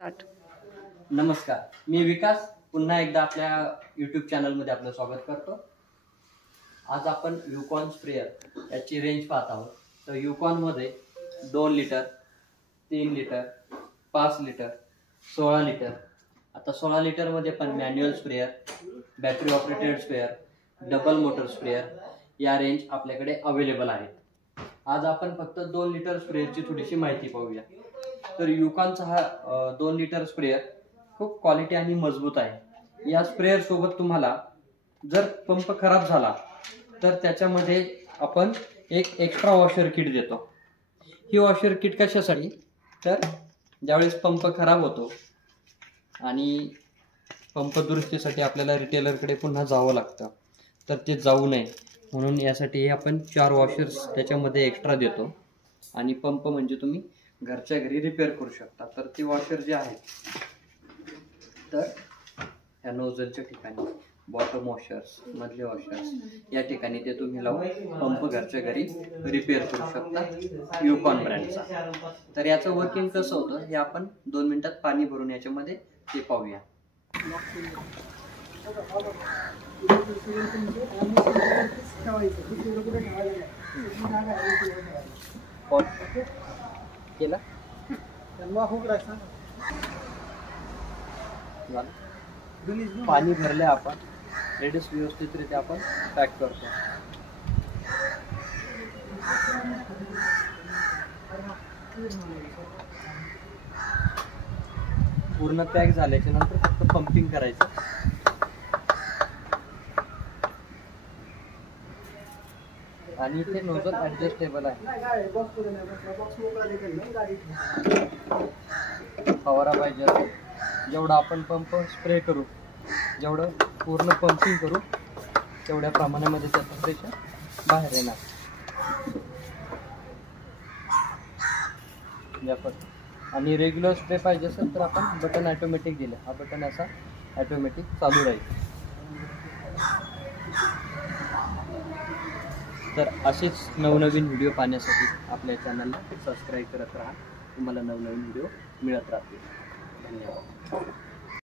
Start. नमस्कार, मी विकास पुन्हा एकदा आपल्या यूट्यूब चॅनलमध्ये आपलं स्वागत करतो. आज आपण युकॉन स्प्रेयर याची रेंज पाहत आहोत. तर युकॉनमध्ये 2 लिटर, 3 लिटर, 5 लिटर, 16 लिटर. आता 16 लिटरमध्ये पण manual sprayer, battery operated sprayer, double motor sprayer या रेंज आपल्याकडे अवेलेबल आहेत. आज आपण फक्त 2 लिटर स्प्रेयरची थोडीशी माहिती पाहूया. तर युकॉनचा हा 2 लिटर स्प्रेयर खूप क्वालिटी आणि मजबूत आहे. या स्प्रेयर सोबत तुम्हाला जर पंप खराब झाला तर त्याच्यामध्ये आपण एक एक्स्ट्रा वॉशर किट देतो. ही वॉशर किट कशासाठी, तर ज्यावेळेस पंप खराब होतो आणि पंप दुरुस्तीसाठी आपल्याला रिटेलरकडे पुन्हा जावं लागतं, तर ते जाऊ नये म्हणून यासाठी आपण 4 वॉशर्स त्याच्यामध्ये एक्स्ट्रा देतो. आणि पंप म्हणजे तुम्ही घरच्या घरी रिपेअर करू शकता. तर ती वॉशर जे आहेत तर ह्या नोझलच्या ठिकाणी बॉटम वॉशर्स, मधले वॉशर्स या ठिकाणी ते तुम्ही लावून पंप घरच्या घरी रिपेअर करू शकता युकॉन ब्रँडचा. तर याचं वर्किंग कसं होतं हे आपण 2 मिनिटात पाणी भरून याच्यामध्ये ते पाहूया. केला पाणी भरले आपण, रेडीस व्यवस्थितरित्या आपण पॅक करतो. पूर्ण पॅक झाल्याच्या नंतर फक्त पंपिंग करायचं. आणि इथे नोझल ऍडजस्टेबल आहे. फवारा पाहिजे जेवढा आपण पंप स्प्रे करू, जेवढं पूर्ण पंपिंग करू तेवढ्या प्रमाणामध्ये त्याचं प्रेशर बाहेर येणार. आणि रेग्युलर स्प्रे पाहिजे असेल तर आपण बटन ऑटोमॅटिक दिलं. हा बटन असा ऑटोमॅटिक चालू राहील. तर असेच नवनवीन व्हिडिओ पाहण्यासाठी आपल्या चॅनलला सबस्क्राईब करत राहा. तुम्हाला नवनवीन व्हिडिओ मिळत राहतील. धन्यवाद.